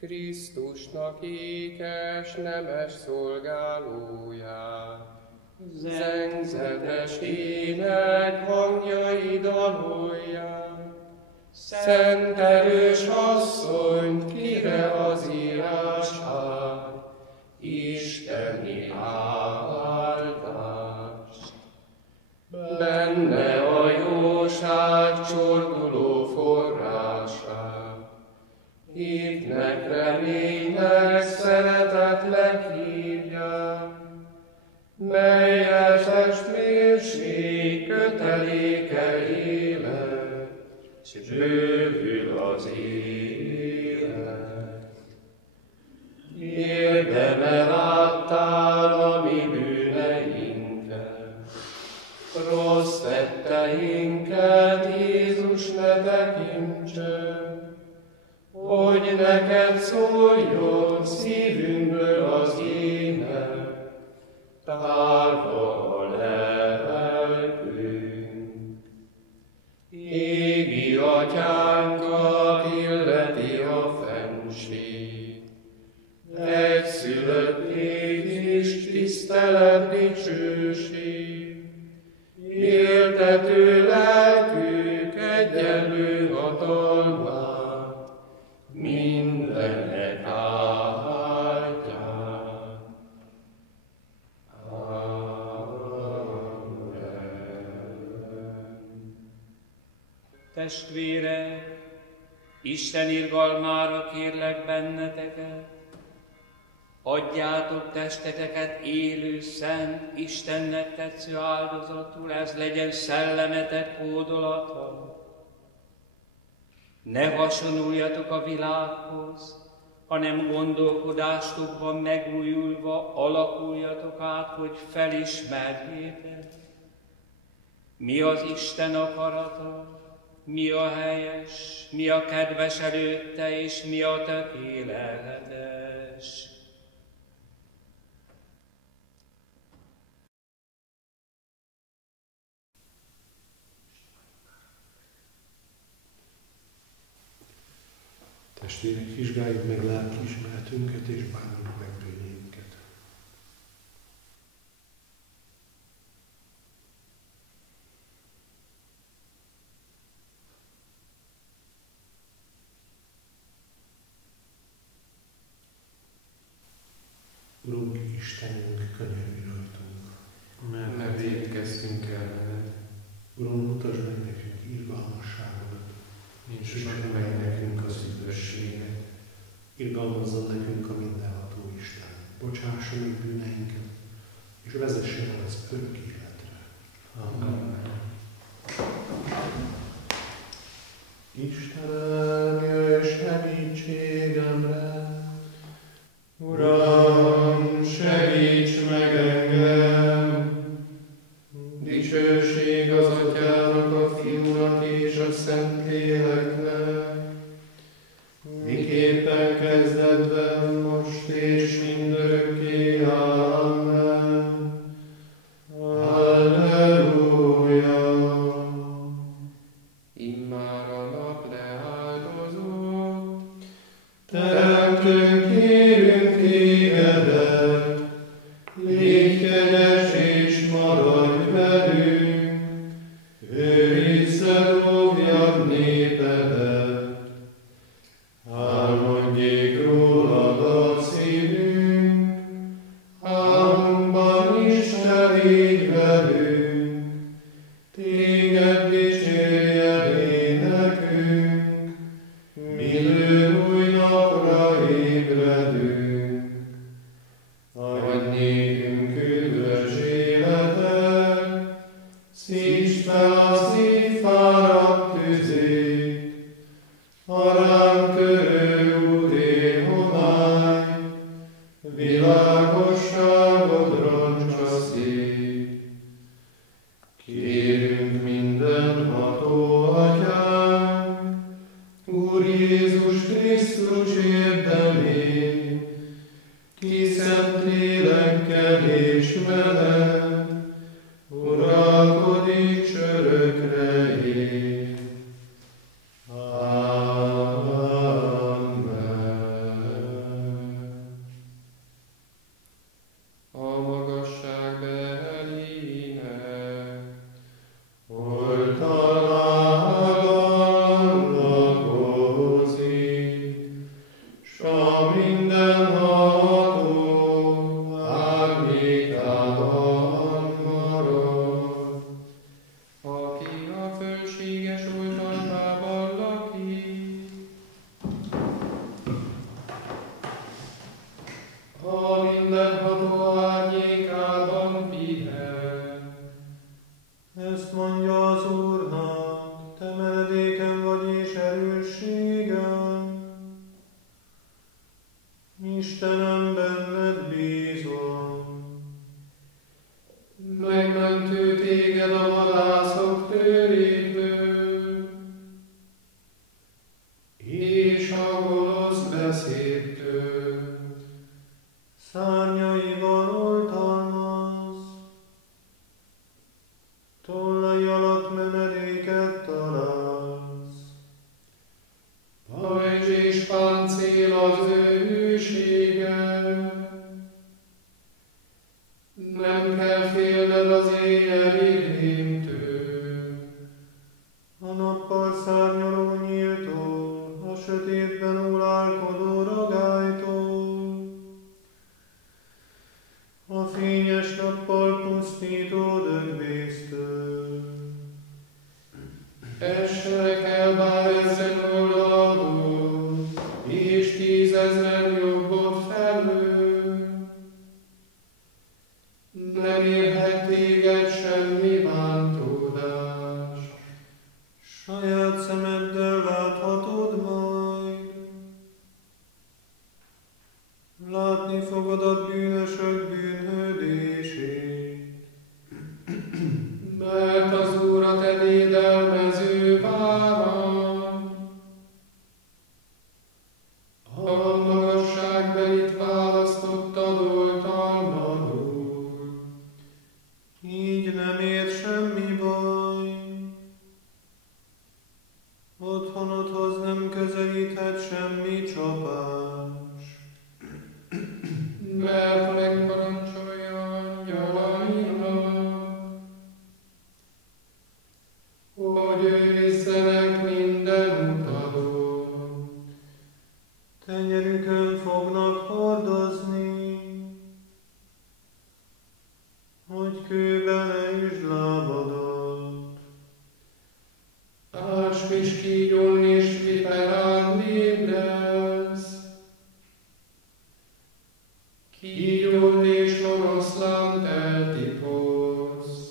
Krisztusnak ékes, nemes szolgálóját. Zengzetes ének hangjai dalolják. Szent erős asszonyt, kire az írás áll, isteni áldást. Benne a jóság csorduló forrását, hitnek, reménynek, szeretetnek hívják, melyes testvérség köteléke élet, s bővül az élet. Érdeme láttál a mi bűneinket, rossz tetteinket, Jézus ne tekintsön, hogy neked szóljon szívünkből az ének, tárva a lelkünk. Égi atyánkat illeti a fennség, egyszülöttét is tisztelet dicsőség, éltető lelkük egyenlő hatalmát, mindenek áldják. Amen. Testvérek, Isten irgalmára kérlek benneteket, adjátok testeteket élő, szent, Istennek tetsző áldozatul, ez legyen szellemetek hódolata. Ne hasonuljatok a világhoz, hanem gondolkodástukban megújulva alakuljatok át, hogy felismerjétek, mi az Isten akarata, mi a helyes, mi a kedves előtte, és mi a tökéletes. Testvérek, vizsgáljuk meg lelkiismeretünket, és bánjuk meg bűneinket. Urunk Istenünk, könyörülj rajtunk, Mert vétkeztünk ellened. Uram, mutasd meg nekünk irgalmasságodat, És add meg nekünk az üdvösséget. irgalmazzon nekünk a mindenható Isten, bocsásson meg bűneinket, és vezessen el az örök életre. Amen. Istenem, jöjj segítségemre! Uram, segíts meg engem! Dicsőség az Atyának, a Fiúnak és a Szentléleknek, miképpen kezdetben, most és mindörökké. Amen. Halleluja! Immár a nap leáldozó, Teremtőnk, kérünk tégedet, légy kegyes és maradj velünk, őrizd óvjad népedet. Álmodjék rólad a szívünk, álmunkban Isten légy velünk, téged dicsérjen énekünk, mielőtt új napra ébredünk. Adj nékünk üdvös életet, szítsd fel a szív fáradt tüzét, a ránk törő úté homály, világosságot roncsa szét. Kérünk mindenható Atyánk, Úr Jézus Krisztus érdemét, ki szent lélekkel és vele, uralkodik s örökre él. Amen. Istenem, benned bízom. Megmentő téged a vadászok tőrétől, és a gonosz beszédtől. Szárnyaival oltalmaz, tollai alatt menedéket találsz. Pajzs és páncél az ő hűsége, nem kell félned az éjjeli rémtől. A nappal szárnyaló nyíltól, a sötétben uralkodó ragálytól, a fényes nappal pusztító dögvésztől. Essenek el bár ezen oldalon, és 10 000 jobbot felől. Nem érhet téged semmi bántódás. Saját szemeddel láthatod majd, látni fogod a bűnösök bűnhődését. Mert az Úr a te védelmező vára, a magasságbelit választottad oltalmadul. Így nem ér semmi baj, otthonodhoz nem közelíthet semmi csapás. Mert megparancsolja angyalainak, hogy őrizzenek minden utadon. Tenyerükön fognak hordozni, hogy kőbe ne üsd lábadat. Áspis kígyón és viperán védesz, kígyót és oroszlánt eltiporsz.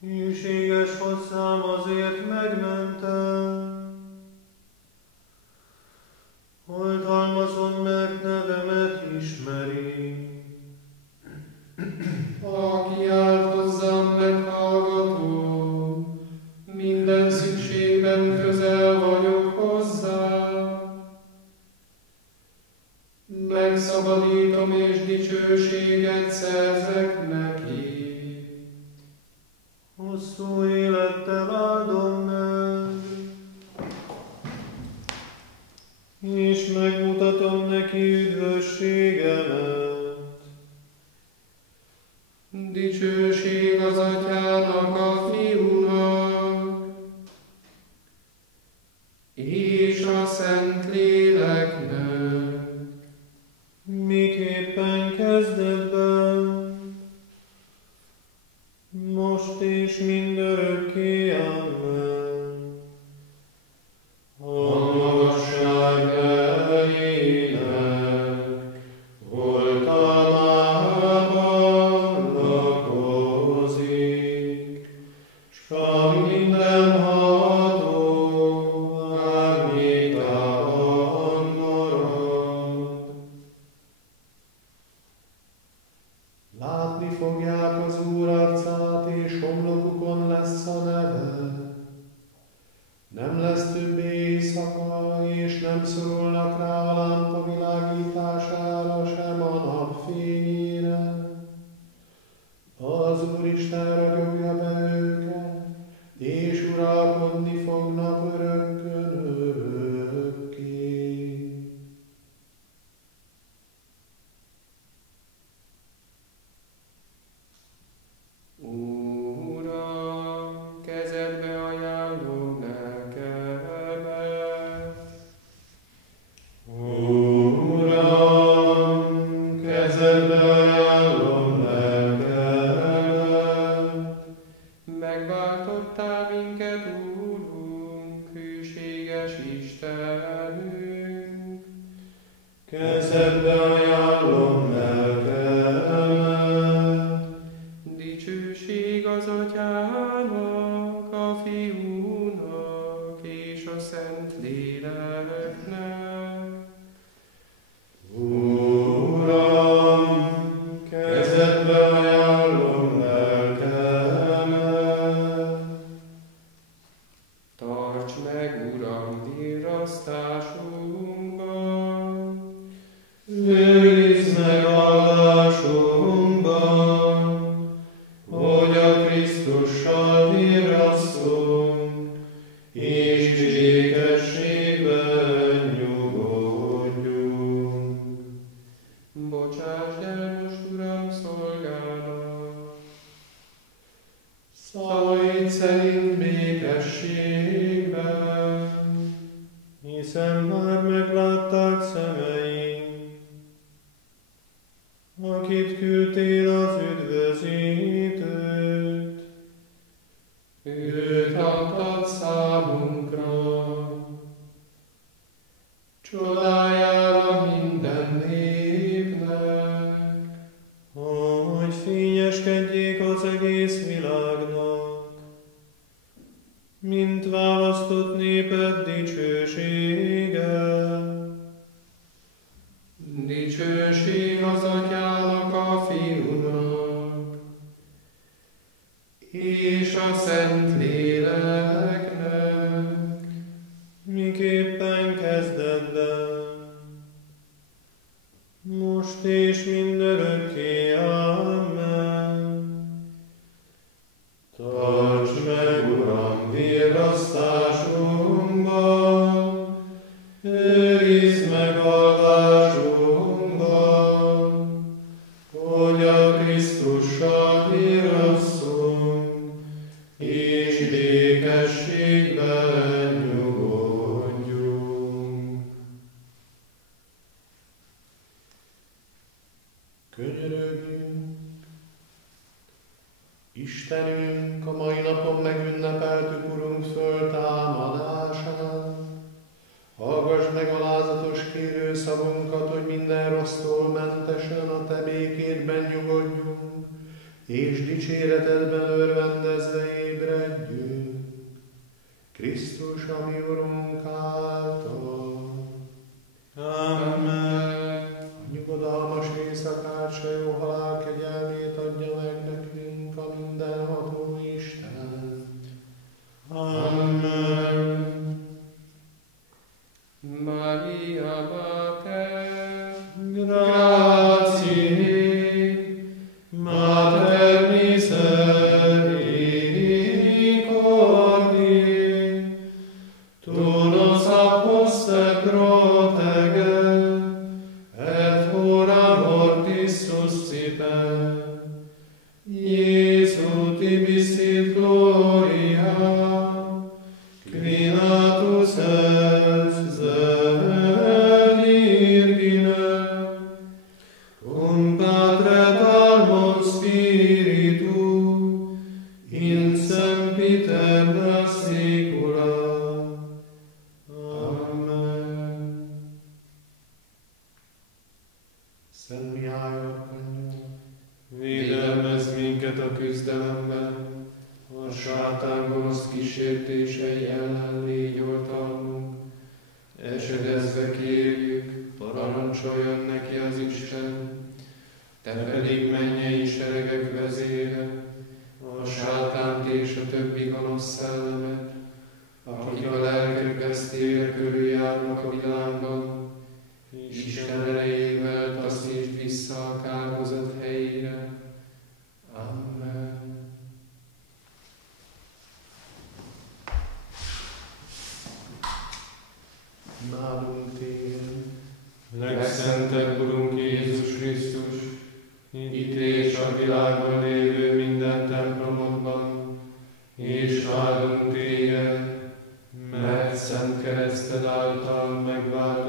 Hűséges hozzám azért megmentem, oltalmazom, mert nevemet ismeri. Aki állt hozzám meghallgató, minden szükségben közel vagyok hozzá. Megszabadítom és dicsőséget szerzek neki. Hosszú élettel áldom meg, és megmutatom neki üdvösségemet. Dicsőség az Atyának, a Fiúnak, és a Szentléleknek. Miképpen kezdetben, most és mindörökké, amen. A magasság erejének oltalmában lakozik, s a mindenható árnyékában marad. Látni fogják az Úr arcát, és homlokukon lesz a neve. Nem lesz többé éjszaka, és nem szorulnak rá a lámpa világítására, sem a napfényére. Az Úristen ragyogja be őket, és uralkodni fognak örökkön örökké. Uram, kezedbe ajánlom lelkemet. Uram, kezedbe ajánlom lelkemet. Megváltottál minket, Úrunk, hűséges Istenünk. Kezedbe ajánlom lelkemet. Dicsőség az Atyának, a Fiúnak és a Szentléleknek. már meglátták szemeim, akit küldtél az üdvözítőt. Őt adtad számunkra, csodájára minden népnek, hogy fényeskedjék az egész világnak, mint választott néped dicsősége. Dicsőség az Atyának, a Fiúnak, és a Szentléleknek, miképpen kezdetben, most és mindörökké. Amen. Tarts meg, Uram, virrasztásunkban, őrizd meg vallásunkban, hogy a Krisztussal virrasszunk, és békességben nyugodjunk. Könyörögjünk! Istenünk, a mai napon megünnepeltük Urunk föltámadását. Hallgass meg alázatos kérő szavunkat, hogy minden rossztól mentesen a Te békédben nyugodjunk, és dicséretedben örvendezve ébredjünk. Krisztus, a mi Urunk által. Amen. A nyugodalmas éjszakát, s a jó halál kegyelmét adja meg nekünk a mindenható Isten. Amen. Maria Mater, grazie, Mater misericordiae, tu nos apposte protege, et hora mortis suscite. Iesu tibi sit gloria, qui natus est Virgine, cum Patre Dalmo Spiritu, in sempiterna sicula. Amen. Szent Mihály Arkangyal, védelmezz minket a küzdelemben, a sátán gonosz kísértései ellen légy oltalmunk. Esedezve kérjük, parancsoljon neki az Isten, te pedig mennyei seregek vezére, a sátánt és a többi gonosz szellemet, akik a lelkek vesztére körüljárnak a világban, Isten erejével taszítsd vissza a kárhozat helyére. Amen. Imádunk téged, legszentebb Urunk Jézus Krisztus, itt és a világban lévő minden templomodban, és áldunk téged, mert szent kereszted által megvált